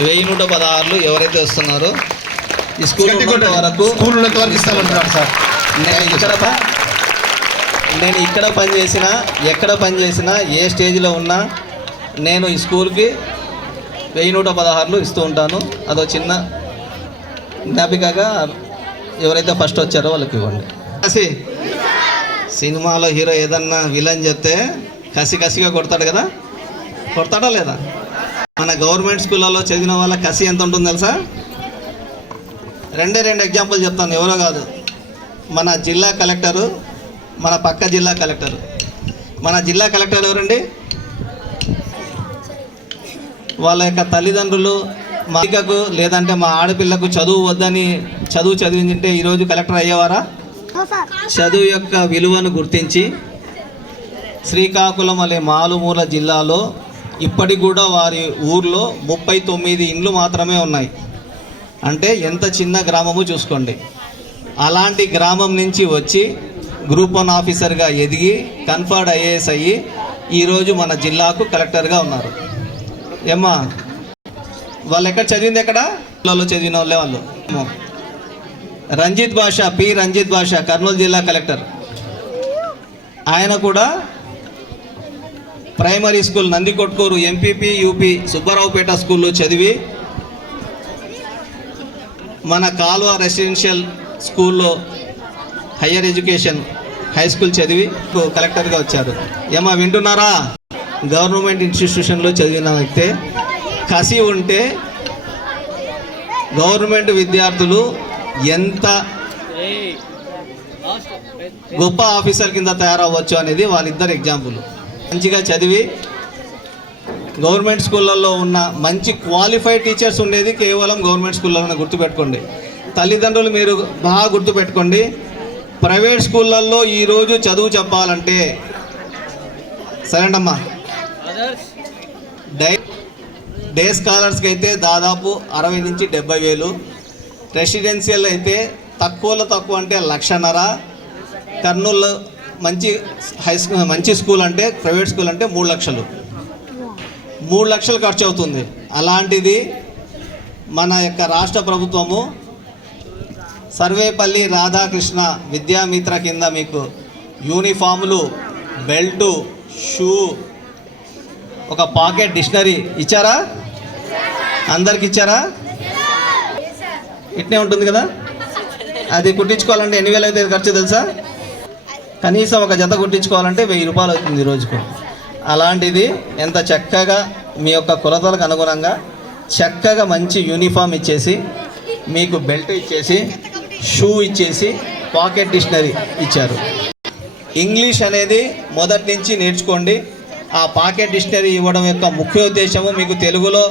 వెయ్యి నూట పదహారులు ఎవరైతే వస్తున్నారో ఈ స్కూల్ వరకు స్కూల్ వరకు ఇస్తామంటున్నారు సార్. నేను ఇక్కడ నేను ఇక్కడ పని చేసినా ఎక్కడ పని చేసినా ఏ స్టేజ్లో ఉన్నా నేను ఈ స్కూల్కి వెయ్యి నూట పదహారులు ఇస్తూ ఉంటాను. అదో చిన్న జ్ఞాపికగా ఎవరైతే ఫస్ట్ వచ్చారో వాళ్ళకి ఇవ్వండి. కసి. సినిమాలో హీరో ఏదన్నా విలన్ చెప్తే కసి కసిగా కొడతాడు కదా? కొడతాడా లేదా? మన గవర్నమెంట్ స్కూళ్ళలో చదివిన వాళ్ళ కసి ఎంత ఉంటుంది తెలుసా? రెండే రెండు ఎగ్జాంపుల్ చెప్తాను ఎవరో కాదు. మన జిల్లా కలెక్టరు మన పక్క జిల్లా కలెక్టరు మన జిల్లా కలెక్టర్ ఎవరండి? వాళ్ళ యొక్క తల్లిదండ్రులు మా అక్కకు లేదంటే మా ఆడపిల్లకు చదువు వద్దని చదువు చదివించింటే ఈరోజు కలెక్టర్ అయ్యేవారా? చదువు యొక్క విలువను గుర్తించి శ్రీకాకుళం అనే మాలుమూల జిల్లాలో ఇప్పటికి కూడా వారి ఊర్లో ముప్పై తొమ్మిది ఇండ్లు మాత్రమే ఉన్నాయి. అంటే ఎంత చిన్న గ్రామము చూసుకోండి. అలాంటి గ్రామం నుంచి వచ్చి గ్రూప్ వన్ ఆఫీసర్గా ఎదిగి కన్ఫర్డ్ ఐఏఎస్ అయ్యి ఈరోజు మన జిల్లాకు కలెక్టర్గా ఉన్నారు. ఏమ్మా వాళ్ళు ఎక్కడ చదివింది ఎక్కడ? వాళ్ళు చదివిన వాళ్ళే వాళ్ళు. రంజిత్ భాష పి రంజిత్ భాష కర్నూలు జిల్లా కలెక్టర్. ఆయన కూడా primary school Nandikotkur MPP UP Subbaraopeta స్కూల్లో చదివి మన కాల్వ రెసిడెన్షియల్ స్కూల్లో హయ్యర్ ఎడ్యుకేషన్ హై స్కూల్ చదివి కలెక్టర్గా వచ్చారు. ఏమా వింటున్నారా? గవర్నమెంట్ ఇన్స్టిట్యూషన్లో చదివిన వ్యక్తే కసి ఉంటే గవర్నమెంట్ విద్యార్థులు ఎంత గొప్ప ఆఫీసర్ కింద తయారవ్వచ్చు అనేది వాళ్ళిద్దరు ఎగ్జాంపుల్. మంచిగా చదివి గవర్నమెంట్ స్కూళ్ళల్లో ఉన్న మంచి క్వాలిఫైడ్ టీచర్స్ ఉండేది కేవలం గవర్నమెంట్ స్కూళ్ళలోనే గుర్తుపెట్టుకోండి. తల్లిదండ్రులు మీరు బాగా గుర్తుపెట్టుకోండి. ప్రైవేట్ స్కూళ్ళల్లో ఈరోజు చదువు చెప్పాలంటే సరేనమ్మా డై డే స్కాలర్స్కి అయితే దాదాపు అరవై నుంచి డెబ్బై వేలు. రెసిడెన్షియల్ అయితే తక్కువలో తక్కువ అంటే లక్షన్నర. కర్నూలు మంచి హై స్కూల్ మంచి స్కూల్ అంటే ప్రైవేట్ స్కూల్ అంటే మూడు లక్షలు. మూడు లక్షలు ఖర్చు అవుతుంది. అలాంటిది మన యొక్క రాష్ట్ర ప్రభుత్వము సర్వేపల్లి రాధాకృష్ణ విద్యామిత్ర కింద మీకు యూనిఫాములు బెల్టు షూ ఒక పాకెట్ డిక్షనరీ ఇచ్చారా? అందరికి ఇచ్చారా? ఇట్నే ఉంటుంది కదా? అది కుట్టించుకోవాలంటే ఎన్ని వేలు అయితే ఖర్చు తెలుసా? కనీసం ఒక జత కుట్టించుకోవాలంటే వెయ్యి రూపాయలు అవుతుంది ఈ రోజుకు. అలాంటిది ఎంత చక్కగా మీ యొక్క కొలతలకు అనుగుణంగా చక్కగా మంచి యూనిఫామ్ ఇచ్చేసి మీకు బెల్ట్ ఇచ్చేసి షూ ఇచ్చేసి పాకెట్ డిక్షనరీ ఇచ్చారు. ఇంగ్లీష్ అనేది మొదటి నుంచి నేర్చుకోండి. ఆ పాకెట్ డిక్షనరీ ఇవ్వడం యొక్క ముఖ్య ఉద్దేశము మీకు తెలుగులో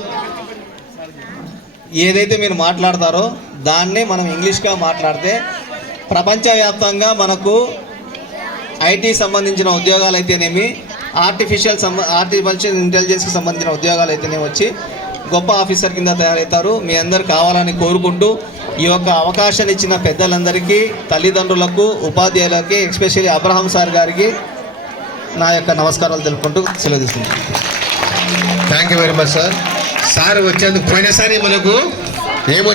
ఏదైతే మీరు మాట్లాడతారో దాన్ని మనం ఇంగ్లీష్గా మాట్లాడితే ప్రపంచవ్యాప్తంగా మనకు ఐటీ సంబంధించిన ఉద్యోగాలు అయితేనేమి ఆర్టిఫిషియల్ సంబ ఆర్టిఫిషియల్ ఇంటెలిజెన్స్కి సంబంధించిన ఉద్యోగాలు అయితేనేమి వచ్చి గొప్ప ఆఫీసర్ కింద తయారవుతారు. మీ అందరు కావాలని కోరుకుంటూ ఈ యొక్క అవకాశాన్ని ఇచ్చిన పెద్దలందరికీ తల్లిదండ్రులకు ఉపాధ్యాయులకి ఎస్పెషల్లీ అబ్రహాం సార్ గారికి నా యొక్క నమస్కారాలు తెలుపుకుంటూ సెలవు తీసుకుంటాను thank you very much sir sir వచ్చేందుకు పోయినసారి మనకు ఏమో